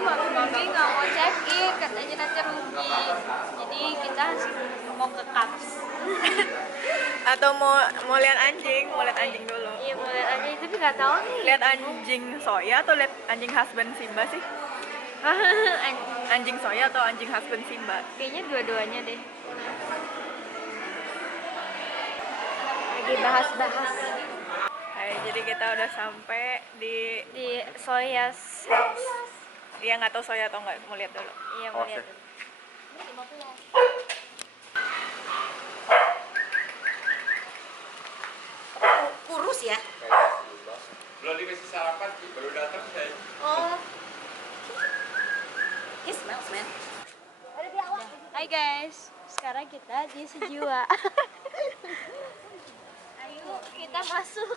mami nggak mau check in, katanya nanti rugi. Jadi kita mau ke Caps. Atau mau lihat anjing dulu. Iya mau lihat anjing, tapi nggak tahu nih. Lihat anjing Soya atau lihat anjing husband Simba sih? Anjing Soya atau anjing husband Simba? Kayaknya dua-duanya deh. Lagi bahas-bahas. Jadi kita udah sampai di Soya's house. Dia nggak tahu Soya atau nggak, mau lihat dulu. Iya mau lihat. Kurus ya? Belum dikasih sarapan sih, baru datang saya. Oh. It smells, man. Hai guys, sekarang kita di Sejiwa. Ayo kita masuk.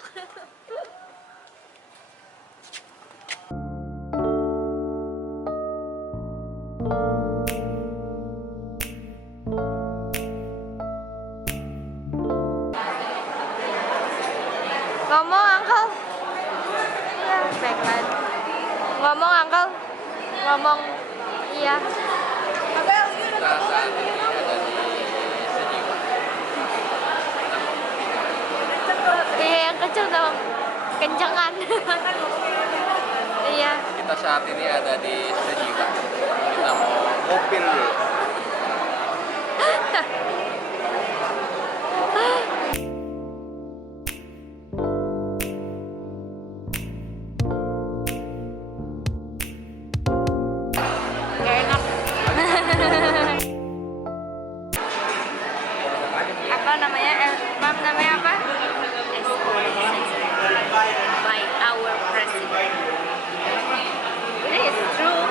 Ngomong uncle. Iya, backman. Ngomong uncle. Ngomong iya. Kita saat ini ada di Sejiwa. Iya, yang kecil dong. Kencengan. Iya. Kita saat ini ada di Sejiwa. Kita mau mobil dulu. Gak enak. Apa namanya? Mam namanya apa? By our president. It is true.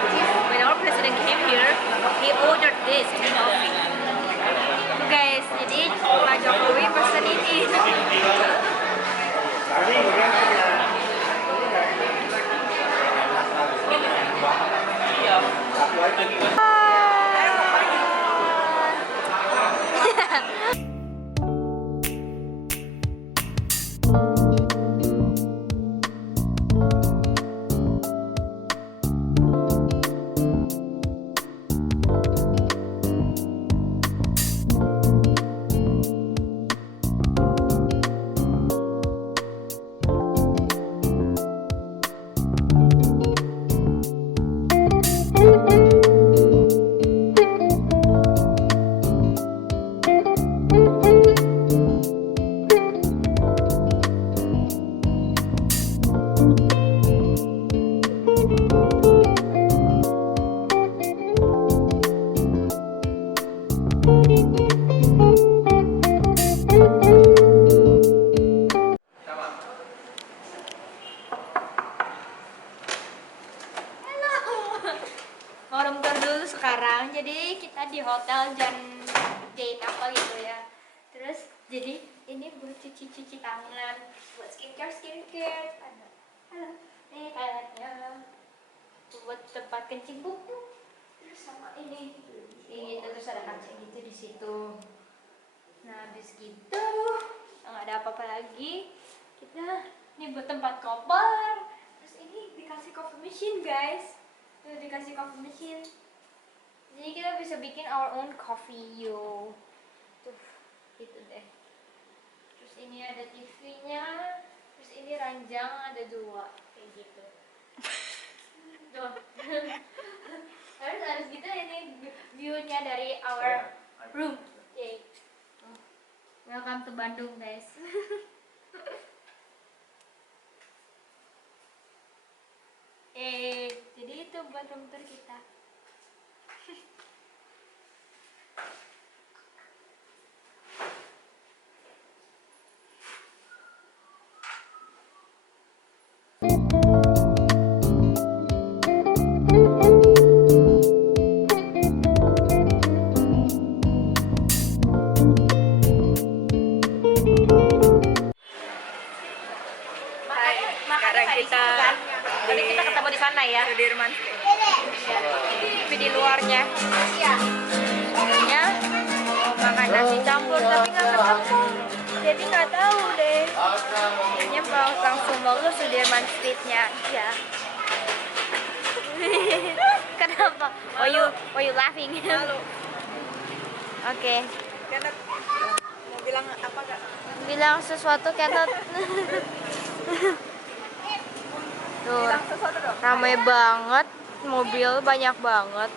When our president came here, he ordered this coffee. Guys, jadi Pak Jokowi pesen ini. Mau room tour dulu sekarang. Jadi kita di hotel Jane apa gitu ya. Terus jadi ini buat cuci tangan, buat skincare. Halo. Ini toiletnya. Buat tempat kencing buku. Terus sama ini terus ada kaca gitu di situ. Nah habis gitu nggak ada apa-apa lagi. Kita ini buat tempat koper. Terus ini dikasih coffee machine guys. Tuh dikasih coffee machine. Jadi kita bisa bikin our own coffee yo. Tuh gitu deh. Terus ini ada TV-nya. Terus ini ranjang ada 2 kayak gitu. Tuh. harus gitu ini view-nya dari our room. Oke. Welcome to Bandung guys. Jadi itu buat room tour kita. Tadi kita ketemu di sana ya. Sudirman. Tapi di luarnya. Sebenarnya mau makan nasi campur tapi nggak ketemu. Jadi nggak tahu deh. Kayaknya mau langsung mau ke Sudirman Street-nya aja. Kenapa? Why you laughing? Malu. Oke. Kenneth mau bilang apa gak? Bilang sesuatu Kenneth. Tuh, Bilang sesuatu dong. ramai banget, mobil banyak banget.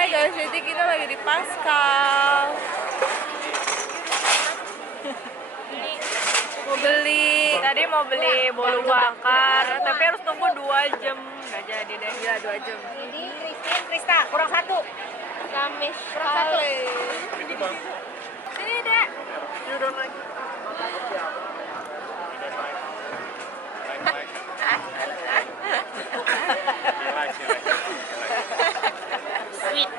Hai guys, jadi kita lagi di Pascal. Tadi mau beli bolu bakar, tapi harus tunggu 2 jam. Nggak jadi deh. Ya 2 jam. Jadi Christine, Krista, kurang 1. Rames Kurang 1. Sini, Dek. Duduk lagi. sweet.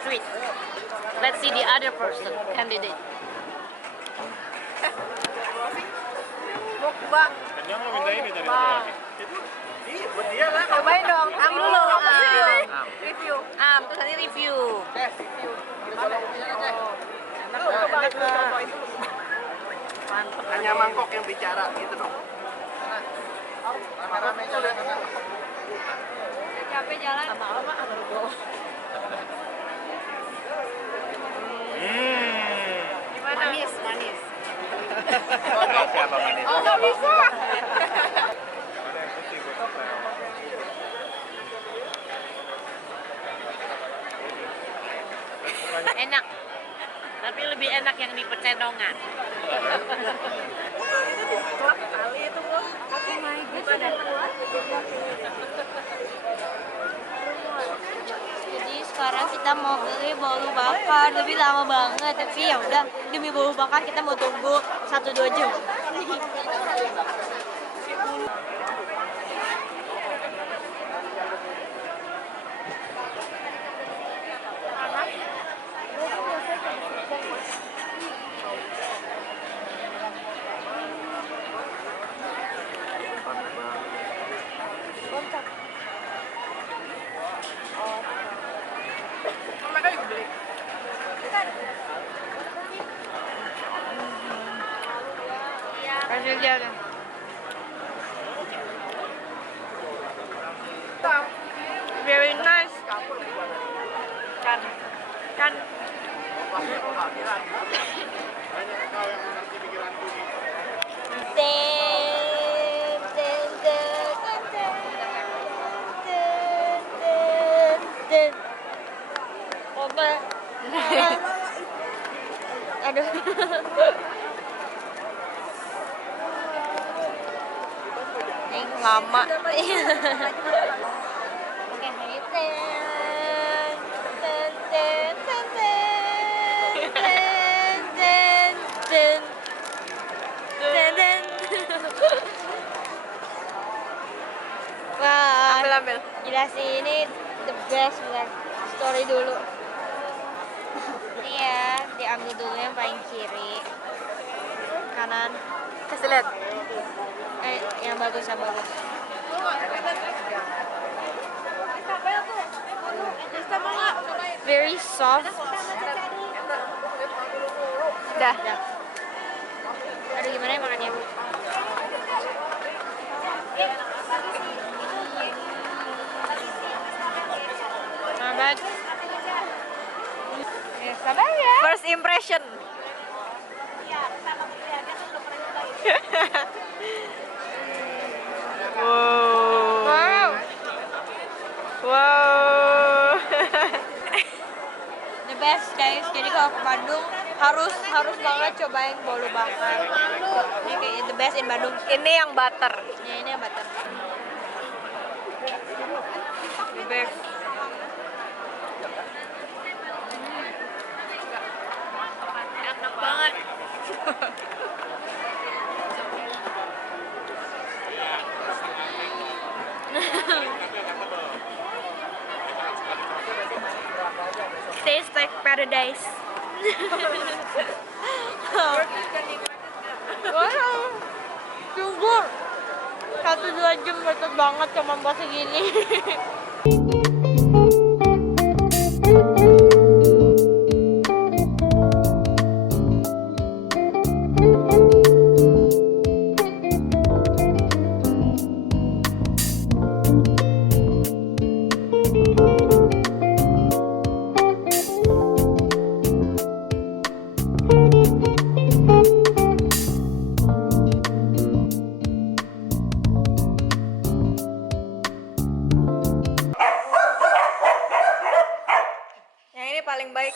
Sweet. Let's see the other person candidate. Mukbang. Kenyang lo minta ini tadi lagi. Iya, buat dia lah. Cobain dong. Am dulu, Review. Terus nanti review. Hanya mangkok yang bicara gitu dong. Rame-rame jalan. Capek jalan. Gimana? Manis. Siapa manis? Oh, nggak bisa. Enak. Tapi lebih enak yang di Pecenongan. Kali itu belum. Jadi sekarang kita mau beli bolu bakar, lebih lama banget, tapi ya udah demi bolu bakar kita mau tunggu 1-2 jam. Mereka juga beli. Kasih lihat. Very nice. Kan. Aduh. Ini lama. Oke, hai ten. Ten ten ten ten. Ten ten ten. Ten ten. Wah, Ambil. gila sih, ini the best bener. Story dulu. Ini ya, diambil dulu yang paling kiri. Kanan. Kasih lihat. Yang bagus, yang bagus. Very soft. Dah. Aduh, gimana ya makannya? banget. Sabar ya. First impression. Wow. Wow. The best guys. Jadi kalau ke Bandung harus banget cobain bolu bakar. Ini kayak the best in Bandung. Ini yang butter. Ya, ini yang butter. The best. Enak banget. Tastes like paradise. Wow. Tunggu 1-2 jam betul banget cuma buat segini. Yang ini paling baik.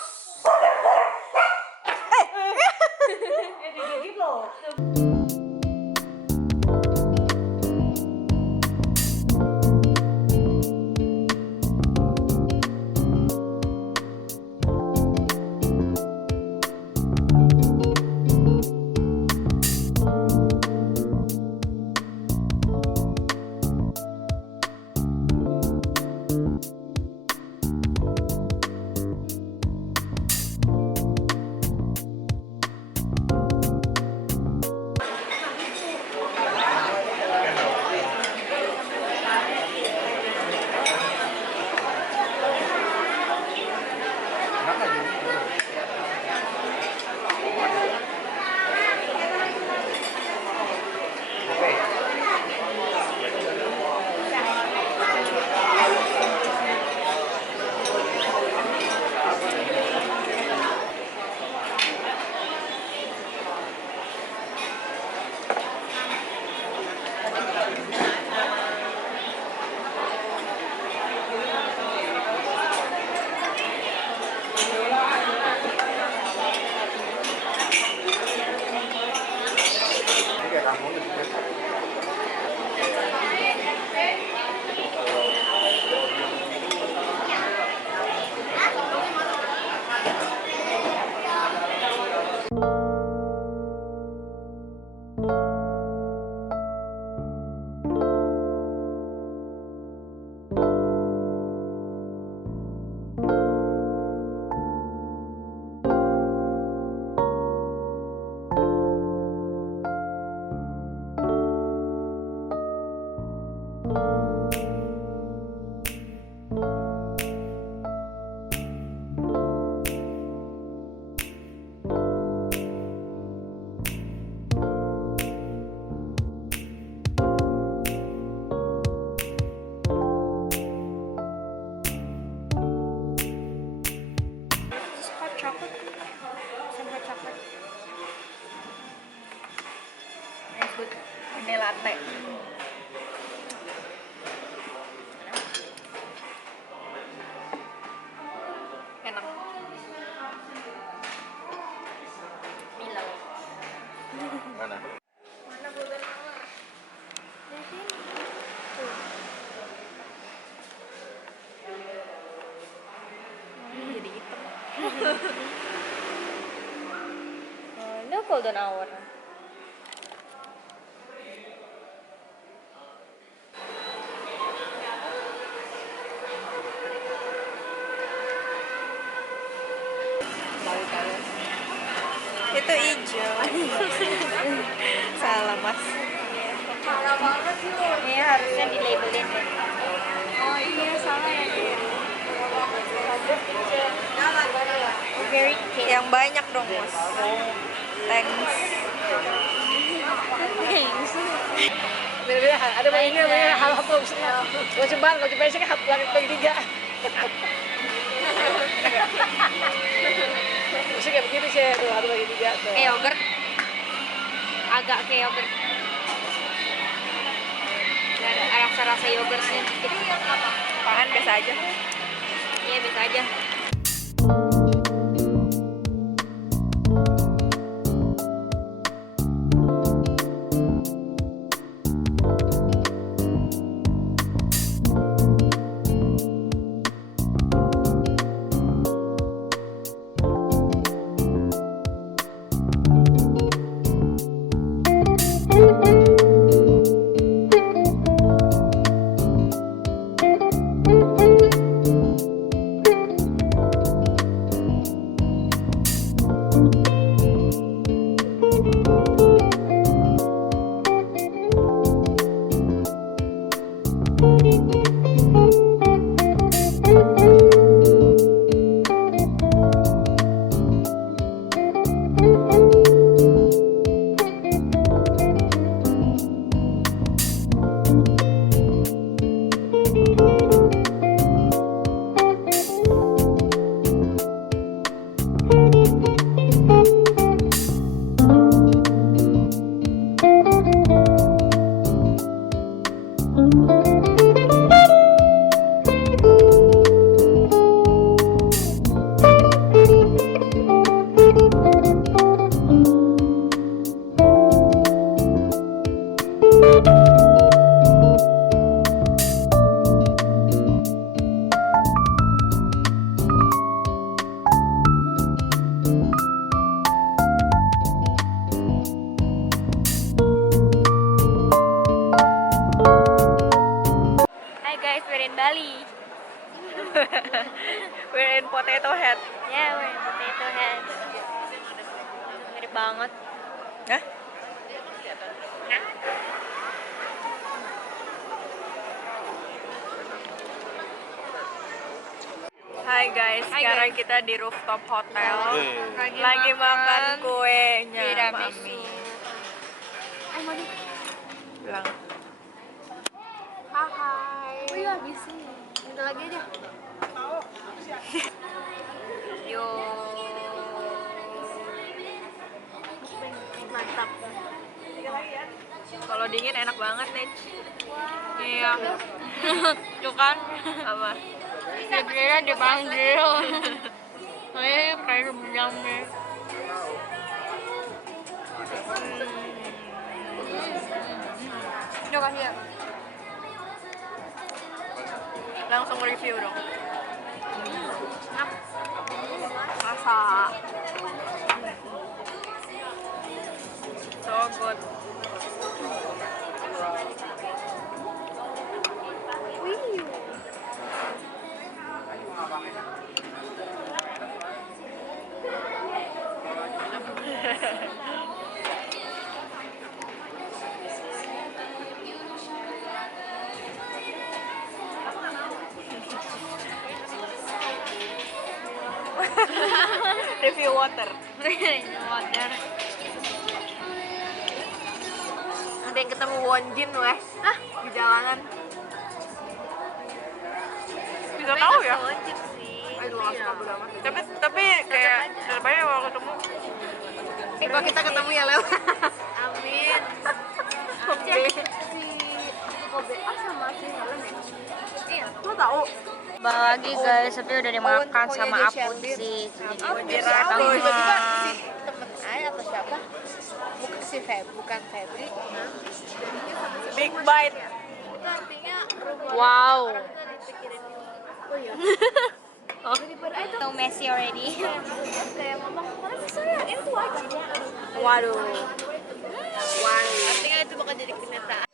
Ini latte. Enak. Milo. Mana? Mana golden hour? Jadi hitam. Oh, ini golden hour. Itu hijau. Salah mas. Parah banget sih lo. Ini harusnya di labelin deh. Oh iya salah ya dia. Very cute. Yang banyak dong mas. Thanks. Ada mainnya hal-hal kalau sebar kalau bagi tiga. Terus kayak begitu sih, tuh 1/3 tuh. Kayak yogurt. Agak kayak yogurt. Ada rasa-rasa yogurtnya dikit. Apaan biasa aja. Iya, biasa aja. Hi guys, we're in Bali. We're in Potato Head. Yeah, we're in Potato Head. Mirip banget. Hah? Hai guys, sekarang kita di rooftop hotel. Lagi makan kuenya. tiramisu. Mami. Bilang. Hai. Oh iya, bisa. Bentar lagi aja. Yo. Mantap. Kalau dingin enak banget nih. Iya. Tuh kan. Apa? Kira dipanggil. Kayak bilang nih. Coba ya. Langsung review dong. Rasa so good. Review water. Water. Ada yang ketemu Wonjin weh. Hah? Di jalanan. Bisa tahu ya? Aduh, nggak suka bodo amat. Tapi kayak tetap aja kalau ketemu. Kalau kita ketemu ya Leo. Amin. Oke. Iya. Lo tahu? Lagi guys, tapi udah dimakan sama Apun sih. Tiba-tiba si temen Ay atau siapa? Bukan si Feb, bukan Febri. Big bite. Wow. So messy already. Kayak mama, mana bisa ya? Ini tuh wajib. Waduh. Artinya itu bakal jadi kenyataan.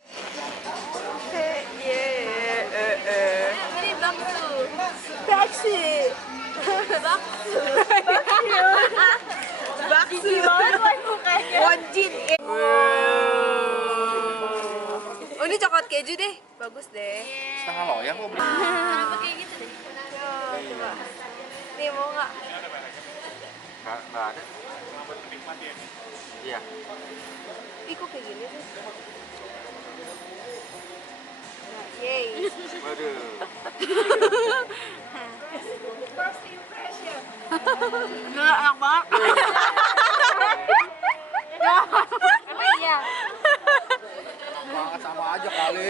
Ini bakso. Taksi. Bakso. Wonjin. Oh, ini coklat keju deh. Bagus deh. Setengah loyang kok beli. Kenapa kayak gitu deh? Coba. Nih mau nggak? Nggak ada. Iya. Ih, kok kayak gini sih? Yeay. Waduh. Gila, enak banget. Emang iya. Banget sama aja kali.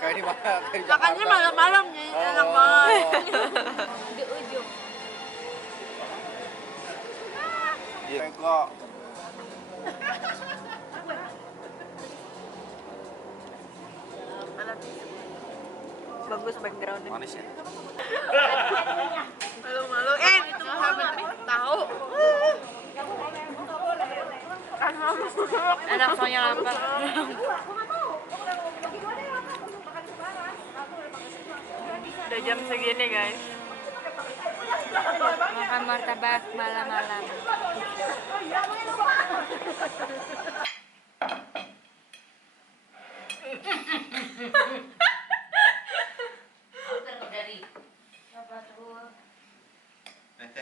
Kayak di mana? Kayak di Jakarta. Makannya malam-malam nih, enak banget. Di ujung. Iya kok. Bagus backgroundnya. Manis ya? Malu-malu. Itu tahu. Enak soalnya lapar. Udah jam segini guys. Makan martabak malam-malam.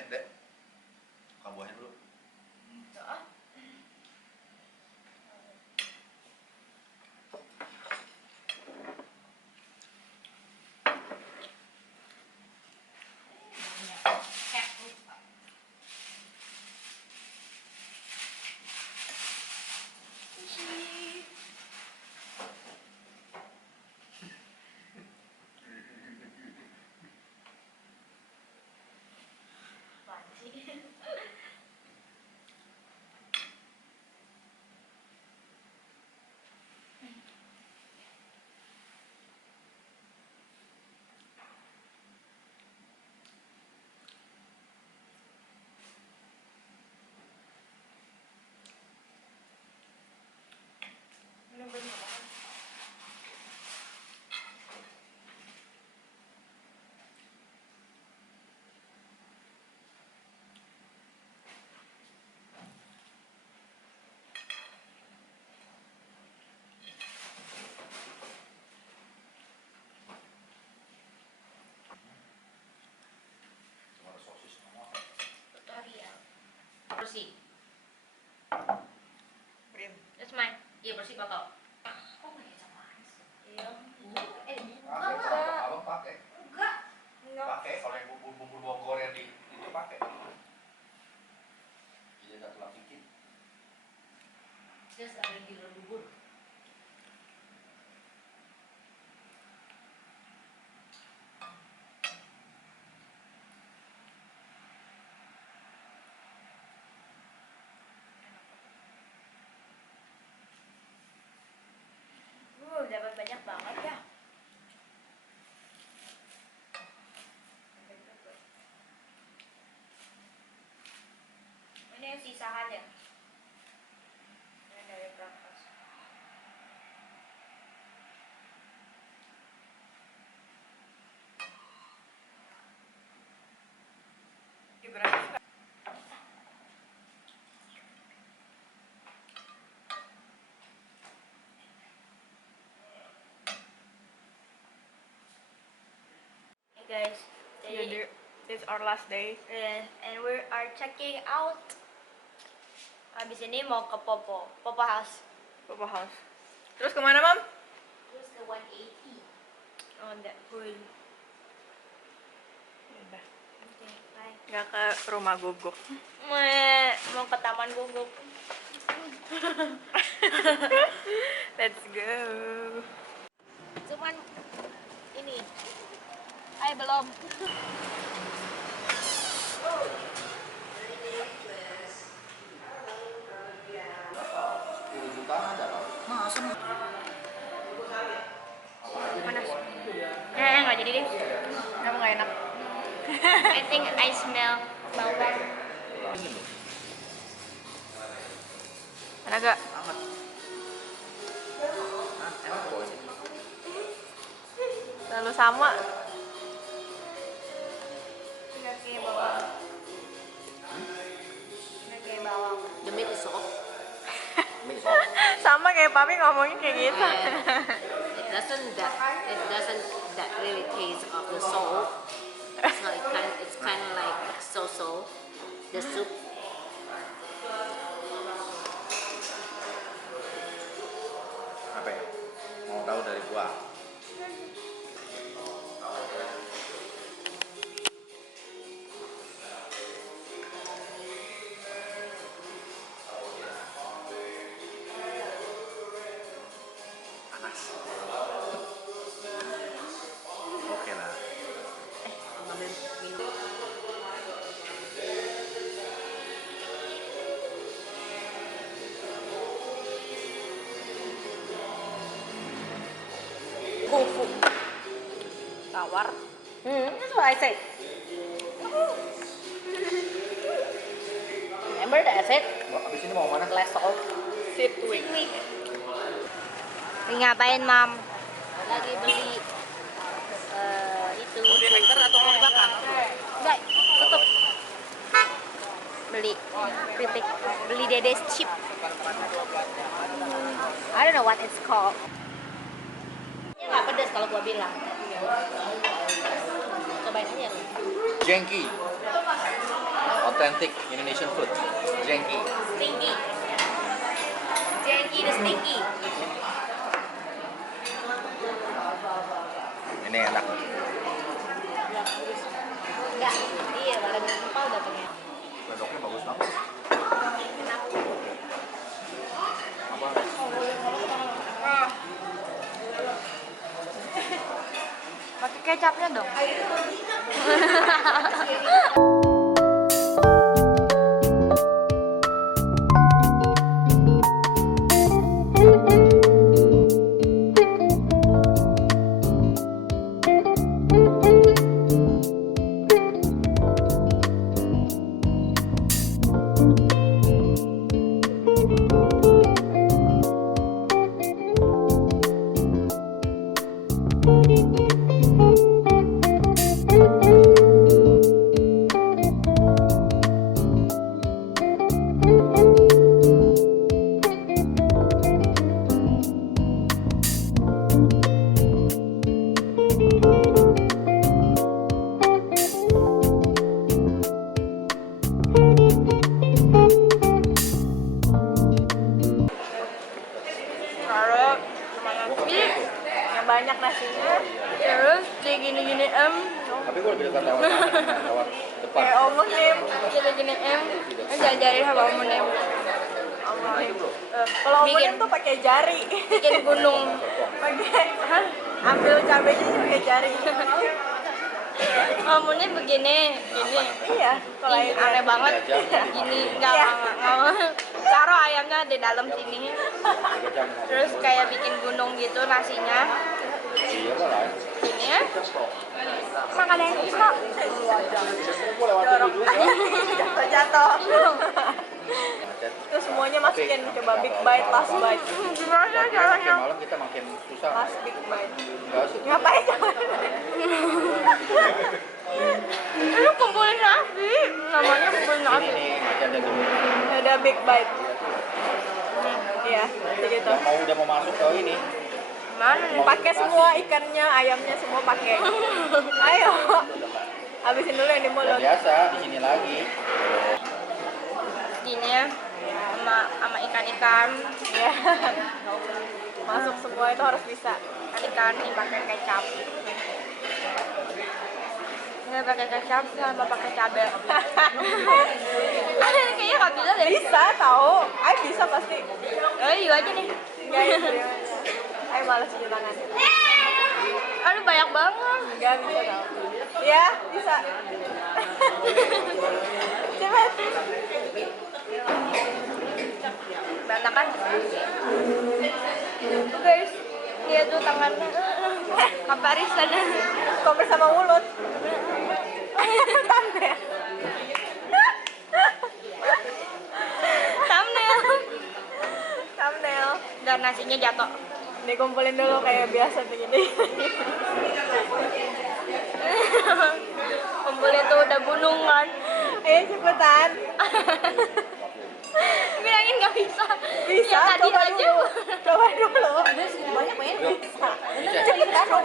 Dek. Kabuahin dulu. Bersih. Prim. That's mine. Iya bersih bakal. Oh my god, iya. Abang pakai. Pakai kalau yang bumbu Bogor yang di itu pakai. Jadi nggak telah bikin. Just ada di bubur. Dapat banyak banget ya. Ini yang sisahan ya. Ini dari breakfast. Ibrahim. Guys, Jadi, it's our last day. and we are checking out. Habis ini mau ke Popo House. Papa House. Terus kemana, Mam? Terus ke 180 on that pool. Udah. Okay, bye. Nggak ke rumah guguk. Mau ke Taman Guguk. Let's go. Cuman ini. Ay, belum. Nggak jadi deh. Kamu nggak enak. I think I smell bawang. Ada gak? Lalu sama. Nggak kayak bawang. Nggak kayak bawang. The meat is soft. Sama kayak papi ngomongnya kayak gitu. It doesn't that really taste of the salt. So it's kind of like so the soup. Apa ya? Mau tahu dari gua? Oke lah. Ambil minum. Fufu. Tawar. That's what I said. Remember that I said Abis ini mau mana? less salt. Sweet week. Ngapain, Mam? Lagi beli itu. Mau di hacker atau mau dibakar? Enggak, tutup. Beli kritik. Beli Dede's chip. I don't know what it's called. Ini nggak pedas kalau gua bilang. Cobain aja. Jengki. Authentic Indonesian food. Jengki. Stinky. Jengki the stinky. Ini enak. Enggak, iya barang empal datangnya. Sendoknya bagus banget. Apa? Pakai kecapnya dong. Taruh cuma nasi yang banyak nasinya. Terus kayak gini-gini Tapi gue lebih dekat lewat depan. Kayak omunim. gini-gini jajarin sama Omunim. Omunim. Kalau omunim tuh pakai jari. Bikin gunung. Pakai ambil cabenya aja pakai jari. Omunim begini, gini. Iya, kalau Ih, ini aneh banget. Gini, Iya. nggak. Taruh ayamnya di dalam sini. Terus kayak bikin gunung gitu nasinya. Iya lah. Gini ya. Makan yang enak. jorok. Jatuh-jatuh. Terus semuanya masukin, coba big bite, last bite. Gimana Makin caranya? malam kita makin susah. Last big bite. Enggak sih. Ngapain? Lu kumpulin nasi. Namanya kumpulin Ini nasi. nih masih ada dulu. Ada big bite. Iya, begitu. Udah mau masuk ke ini. Mana nih? Pakai semua ikannya, ayamnya semua pakai. Ayo. Habisin dulu yang di Ya mulut. biasa di sini lagi. Gini ya. Sama ikan-ikan. Ya. Masuk semua itu harus bisa. Ikan nih pakai kecap. Nggak pakai kecap sama pakai cabai. Kayaknya nggak bisa deh. Bisa tahu. Ay bisa pasti. Iya aja nih. Enggak ya. Ay malas cuci tangan. Aduh banyak banget. Enggak bisa tahu. Ya, bisa. Cepet. Banyak kan? Tuh guys, dia tuh tangannya kaparisan. Kok bersama mulut? Thumbnail. Thumbnail. Thumbnail. Dan nasinya jatuh. Dikumpulin dulu kayak biasa begini. Kumpulin tuh udah gunung kan. Ayo cepetan. Bilangin nggak bisa. Bisa, Ya, tadi coba aja. dulu. Coba dulu. Banyak banget bisa. Cerita dong.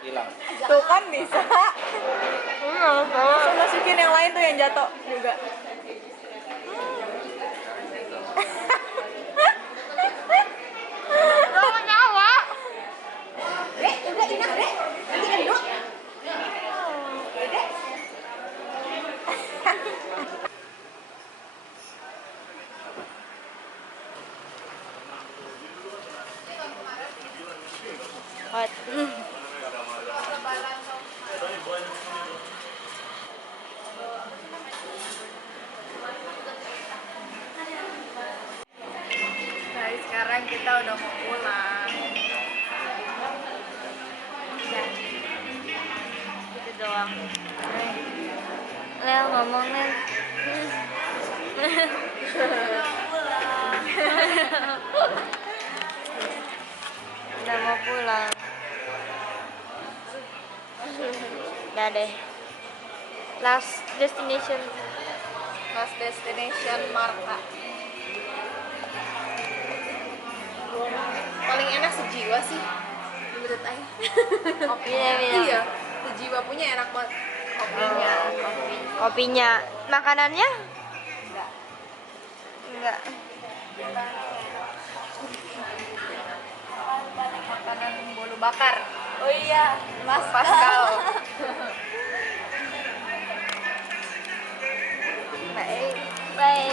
Hilang. Tuh kan bisa. Iya, Langsung masukin yang lain tuh yang jatuh juga. jangan nyawa. Udah enak, Dek. Nanti endok. banget. Guys, sekarang kita udah mau pulang. Gitu doang. Lel ngomong Lel. Udah mau pulang. Udah deh. Last destination. Last destination Marka. Paling enak sejiwa sih menurut Aing. Iya, iya. Iya, sejiwa punya enak banget. Kopinya, Kopinya. Makanannya? enggak. Enggak. Makanan bolu bakar. Oh iya, Mas Pascal. baik. Baik.